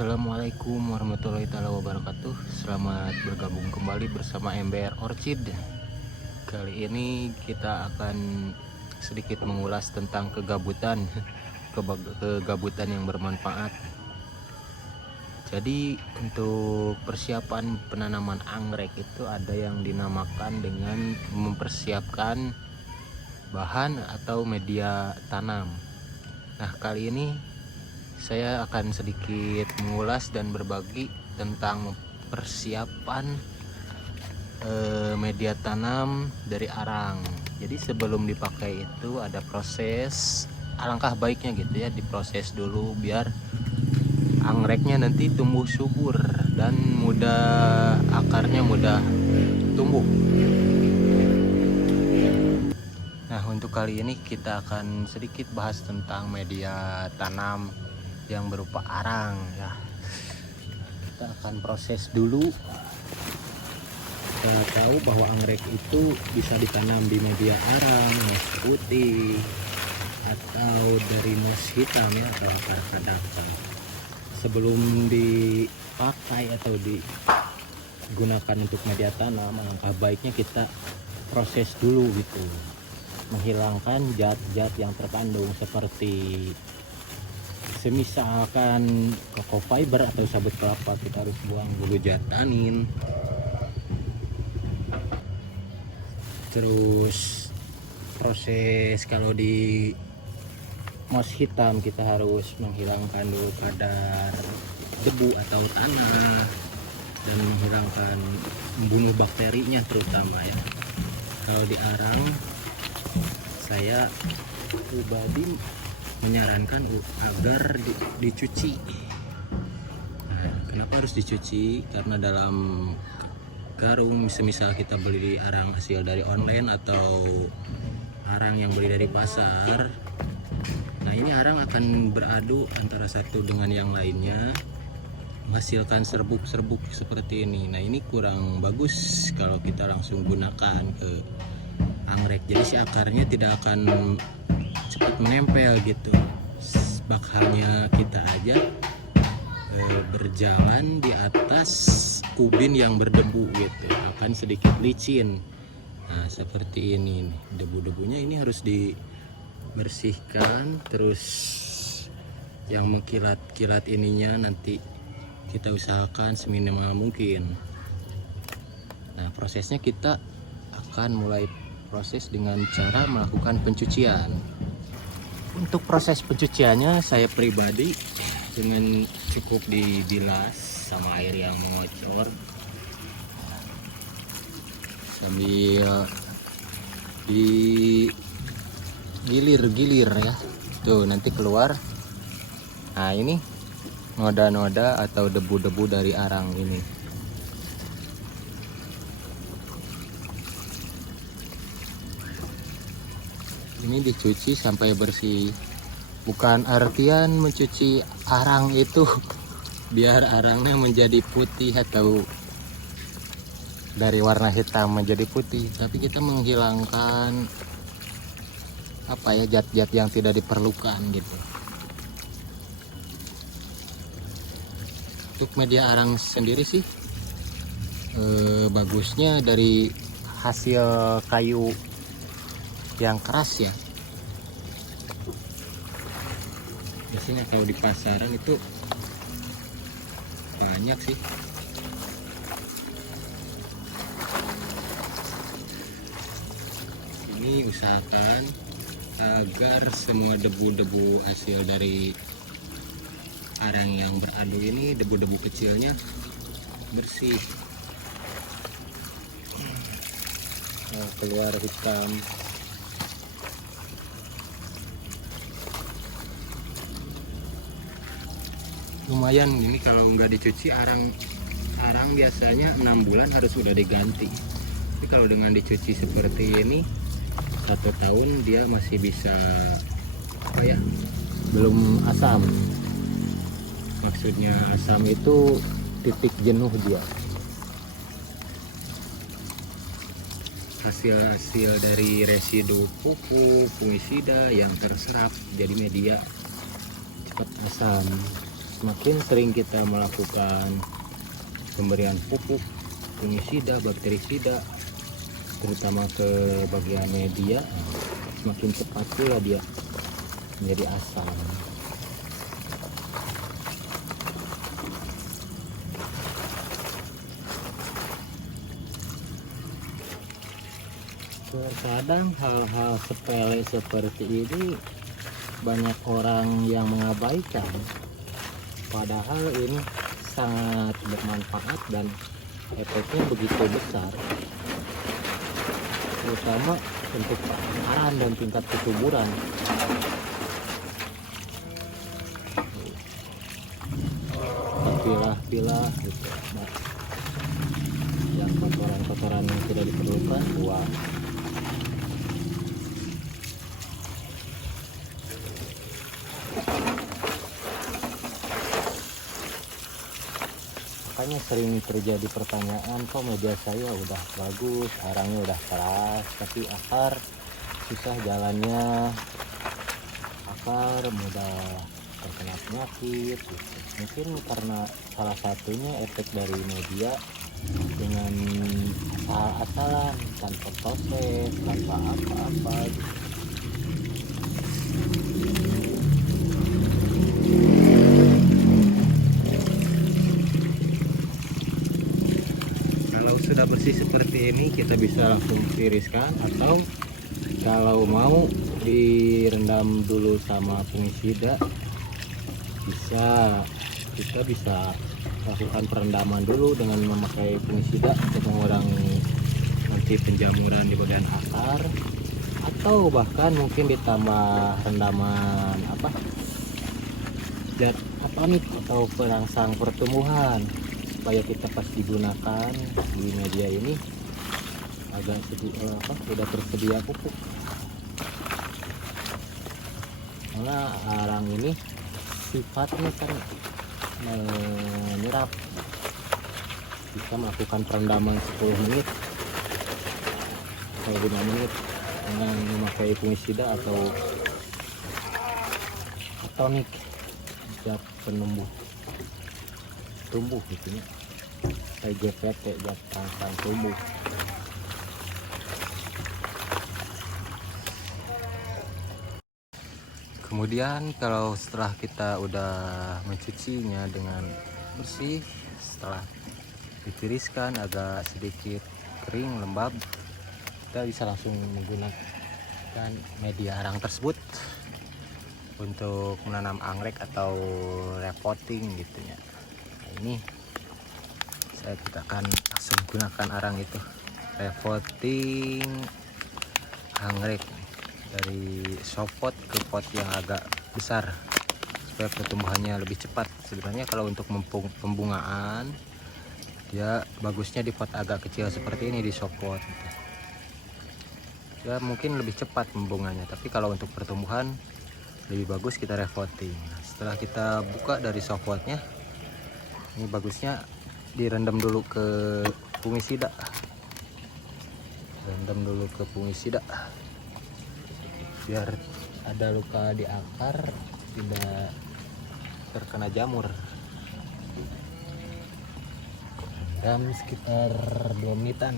Assalamualaikum warahmatullahi wabarakatuh. Selamat bergabung kembali bersama MBR Orchid. Kali ini kita akan sedikit mengulas tentang kegabutan yang bermanfaat. Jadi untuk persiapan penanaman anggrek itu ada yang dinamakan dengan mempersiapkan bahan atau media tanam. Nah, kali ini saya akan sedikit mengulas dan berbagi tentang persiapan media tanam dari arang. Jadi sebelum dipakai itu ada proses, alangkah baiknya gitu ya, diproses dulu biar anggreknya nanti tumbuh subur dan akarnya mudah tumbuh. Nah, untuk kali ini kita akan sedikit bahas tentang media tanam yang berupa arang ya. Kita akan proses dulu. Kita tahu bahwa anggrek itu bisa ditanam di media arang, moss putih, atau dari moss hitam ya, atau akar kadapa. Sebelum dipakai atau digunakan untuk media tanam, alangkah baiknya kita proses dulu gitu, menghilangkan zat-zat yang terkandung seperti semisalkan cocoa fiber atau sabut kelapa, kita harus buang dulu zat tanin. Terus proses kalau di moss hitam kita harus menghilangkan dulu kadar debu atau tanah dan menghilangkan, membunuh bakterinya terutama ya. Kalau di arang saya pribadi menyarankan agar dicuci. Nah, kenapa harus dicuci? Karena dalam karung, semisal kita beli arang hasil dari online atau arang yang beli dari pasar, nah ini arang akan beradu antara satu dengan yang lainnya, menghasilkan serbuk-serbuk seperti ini. Nah, ini kurang bagus kalau kita langsung gunakan ke anggrek. Jadi si akarnya tidak akan cepat menempel gitu. Bakalnya kita aja berjalan di atas ubin yang berdebu gitu, akan sedikit licin. Nah, seperti ini nih, debu-debunya ini harus dibersihkan. Terus yang mengkilat-kilat ininya nanti kita usahakan seminimal mungkin. Nah, prosesnya kita akan mulai proses dengan cara melakukan pencucian. Untuk proses pencuciannya saya pribadi dengan cukup dibilas sama air yang mengocor sambil digilir-gilir ya. Tuh nanti keluar. Nah, ini noda-noda atau debu-debu dari arang ini. Ini dicuci sampai bersih. Bukan artian mencuci arang itu biar arangnya menjadi putih atau dari warna hitam menjadi putih, tapi kita menghilangkan zat-zat yang tidak diperlukan gitu. Untuk media arang sendiri sih bagusnya dari hasil kayu yang keras ya. Biasanya kalau di pasaran itu banyak sih. Ini usahakan agar semua debu-debu hasil dari arang yang beradu ini, debu-debu kecilnya bersih. Keluar hitam. Lumayan ini kalau nggak dicuci, arang biasanya 6 bulan harus sudah diganti. Tapi kalau dengan dicuci seperti ini 1 tahun dia masih bisa belum asam. Maksudnya asam itu titik jenuh dia. Hasil dari residu pupuk, fungisida yang terserap jadi media cepat asam. semakin sering kita melakukan pemberian pupuk, fungisida, bakterisida, terutama ke bagian media, semakin cepat pula dia menjadi asam. Terkadang hal-hal sepele seperti ini banyak orang yang mengabaikan, padahal ini sangat bermanfaat dan efeknya begitu besar, terutama untuk perakaran dan tingkat kesuburan. Pilah-pilah gitu. Nah, yang kotoran-kotoran yang tidak diperlukan buang. Makanya sering terjadi pertanyaan, kok media saya udah bagus, arangnya udah keras, tapi akar susah jalannya, akar mudah terkena penyakit gitu. Mungkin karena salah satunya efek dari media dengan asal-asalan, tanpa proses, tanpa apa-apa gitu. Kalau sudah bersih seperti ini, kita bisa langsung tiriskan, atau kalau mau direndam dulu sama fungisida, kita bisa lakukan perendaman dulu dengan memakai fungisida untuk mengurangi nanti penjamuran di bagian akar, atau bahkan mungkin ditambah rendaman zat apanik atau perangsang pertumbuhan, supaya kita pas digunakan di media ini agak sudah tersedia pupuk. Karena arang ini sifatnya kan menyerap, bisa melakukan perendaman 10 menit atau 5 menit dengan memakai fungisida atau tonik, zat penumbuh tumbuh gitu ya, kayak GPT, zat perangsang tumbuh. Kemudian kalau setelah kita udah mencucinya dengan bersih, setelah ditiriskan agak sedikit kering lembab, kita bisa langsung menggunakan media arang tersebut untuk menanam anggrek atau repotting gitu ya. Nah, ini kita akan langsung gunakan arang itu, repotting anggrek dari soft pot ke pot yang agak besar supaya pertumbuhannya lebih cepat. Sebenarnya kalau untuk pembungaan dia bagusnya di pot agak kecil seperti ini, di soft pot ya, mungkin lebih cepat pembunganya. Tapi kalau untuk pertumbuhan lebih bagus kita repotting. Nah, setelah kita buka dari soft potnya, ini bagusnya direndam dulu ke fungisida, rendam dulu ke fungisida biar ada luka di akar tidak terkena jamur. Rendam sekitar 2 menitan.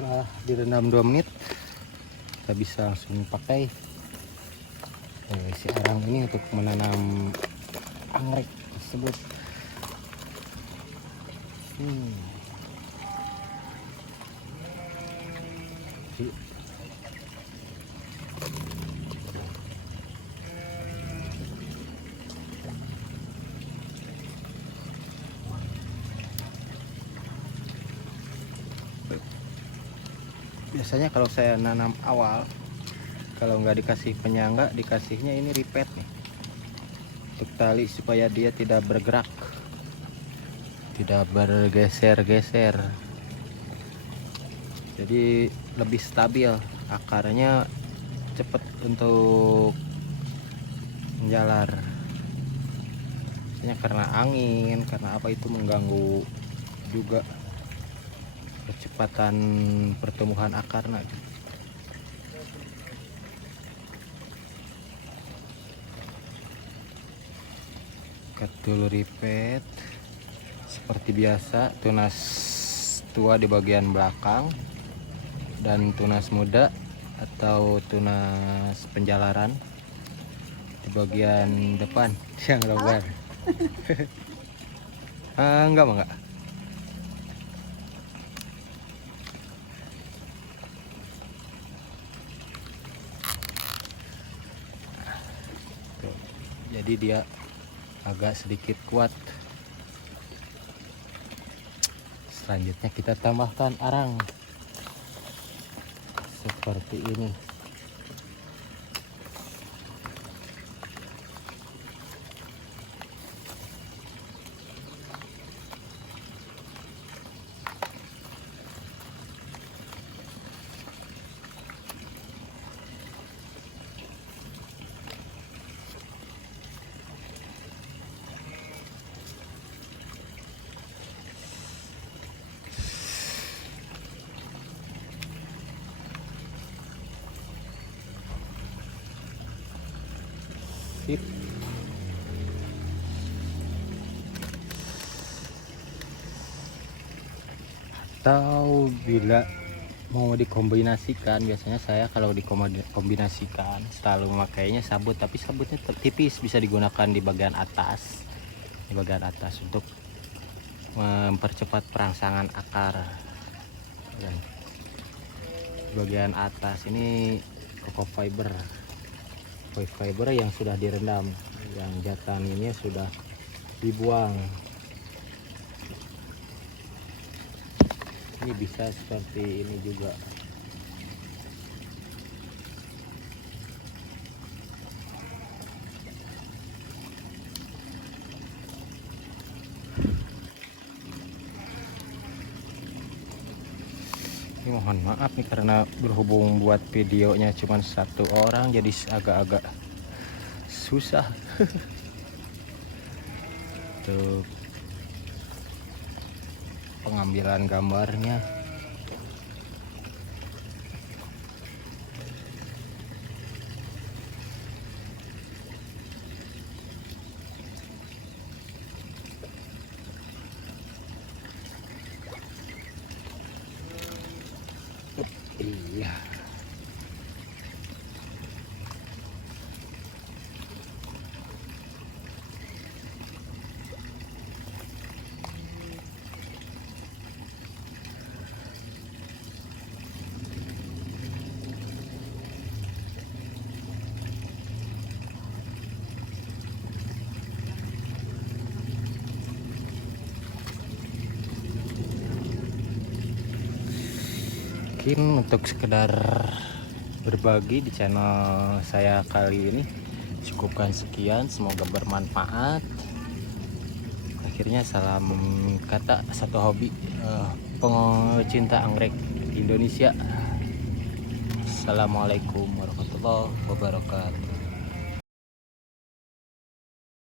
Setelah direndam 2 menit, kita bisa langsung pakai si arang ini untuk menanam anggrek tersebut. Biasanya kalau saya nanam awal, kalau nggak dikasih penyangga, dikasihnya ini ripet nih untuk tali supaya dia tidak bergerak, tidak bergeser-geser, jadi lebih stabil. akarnya cepet untuk menjalar. Biasanya karena angin, karena apa itu mengganggu juga percepatan pertumbuhan akarnya. Katul ripet seperti biasa, tunas tua di bagian belakang dan tunas muda atau tunas penjalaran di bagian depan yang longgar. Enggak. Tuh, jadi dia agak sedikit kuat. Selanjutnya kita tambahkan arang seperti ini. Sip. Atau bila mau dikombinasikan, biasanya saya kalau dikombinasikan selalu memakainya sabut, tapi sabutnya tipis, bisa digunakan di bagian atas, untuk mempercepat perangsangan akar. Dan bagian atas ini coco fiber yang sudah direndam, yang jataninya sudah dibuang. Ini bisa seperti ini juga. Ini mohon maaf nih karena berhubung buat videonya cuma satu orang, jadi agak-agak susah untuk pengambilan gambarnya. Iya. Mungkin untuk sekedar berbagi di channel saya kali ini cukupkan sekian, semoga bermanfaat. Akhirnya salam kata satu hobi, pencinta anggrek Indonesia. Assalamualaikum warahmatullahi wabarakatuh.